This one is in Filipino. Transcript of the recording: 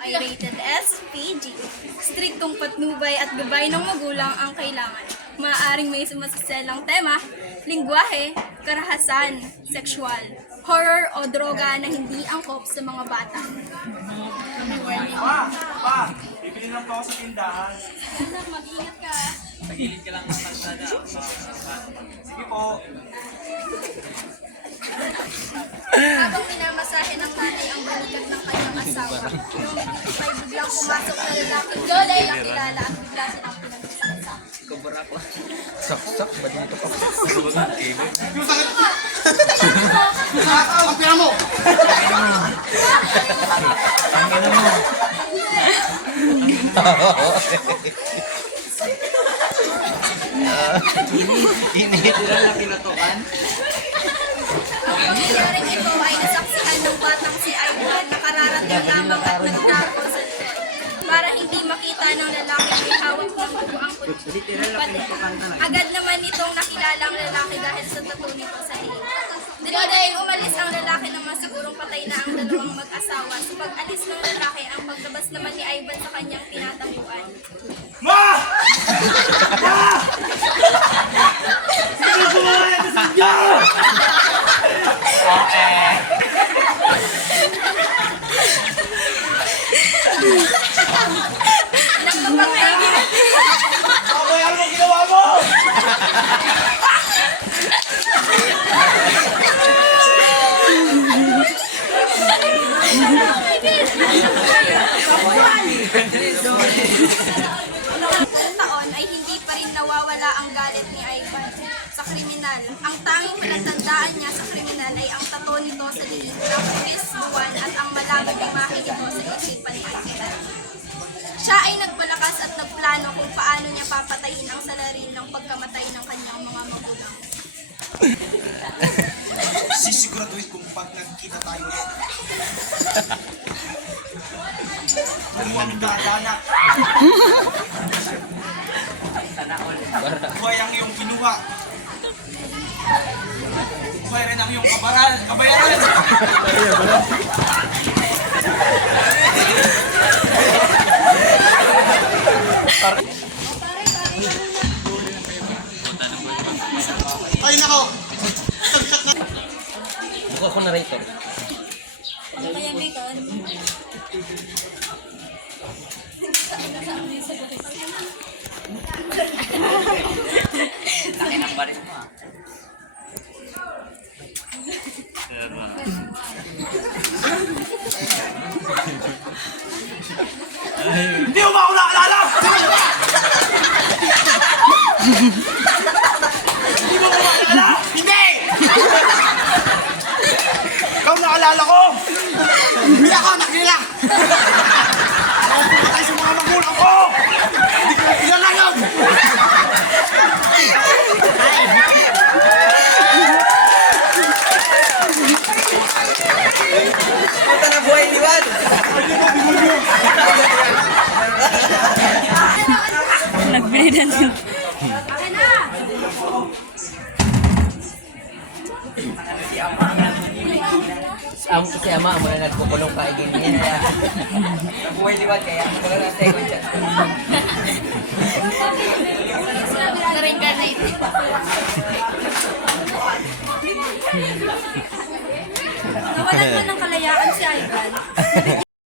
ay rated SPG. Striktong patnubay at gabay ng magulang ang kailangan. Maaaring may sumasaselang tema, lingwahe, karahasan, sexual, horror o droga na hindi angkop sa mga bata. Pa! Bibili lang po ako sa tindahan. Anak, mag-ingat ka. Pagilid ka lang ng kalsada. Sige po. Habang minamasahe ng nanay ang balikat ng kanyang asawa, yung may biglang pumasok na lalaking hindi niya kilala at bigla silang pinagsasalita. Kubra ko. Sak-sak, ba't dito pa? Yung sakit! Ang pira mo! Init. Sila lang pinutukan. Ang nangyaring ito ay nasaksihan ng batang si Ivan na kararating lamang at nagtago sa para hindi makita ng lalaki may hawak ng bubuang kutsi. Literal lang pinutukan talaga. Agad naman itong nakilala ang lalaki dahil sa tattoo nito sa liig. Dahil umalis ang lalaki naman sigurong patay na ang dalawang mag-asawa. Sa pag-alis ng lalaki, ang paglabas naman ni Ivan sa kanyang tinatayuan. Ma! Ma! Hindi ko mga ito sa inyo! Nagpapakaingin Mamaya ano ginawa mo? Ilang taon ay hindi pa rin nawawala ang galit ni Ivan sa kriminal. Ang tanging palatandaan niya sa kriminal ay ang tattoo nito sa liig ng puwis, buwan at ang malamang imahe nito sa isipan ni Ivan. Siya ay nagpalakas at nagplano kung paano niya papatayin ang salarin ng pagkamatay ng kanyang mga magulang. Sisiguraduhin kung pag nagkita tayo. Huwag dadana. Buhay ang iyong kinuha. Buhay rin ang iyong kabayaran. Ay nako! Mukha ko narrator. Ano kaya bacon? Laki ng baris mo ah. Hindi mo ba ako nakalala? Hindi mo ba nakalala? Hindi! Ikaw nakalala ko! Hindi ako nakilala! Ako pumatay sa mga magulang ko! Hindi ko nakilala yun! Puta na buhay ni Juan! Nagbilidan din. Akin na! Si ama mo na nagkukulong kaigin niya. Kaya Buhay ni Juan kaya wala na second chance. Na-reincarnate. Nawalan man ng kalayaan si Ivan.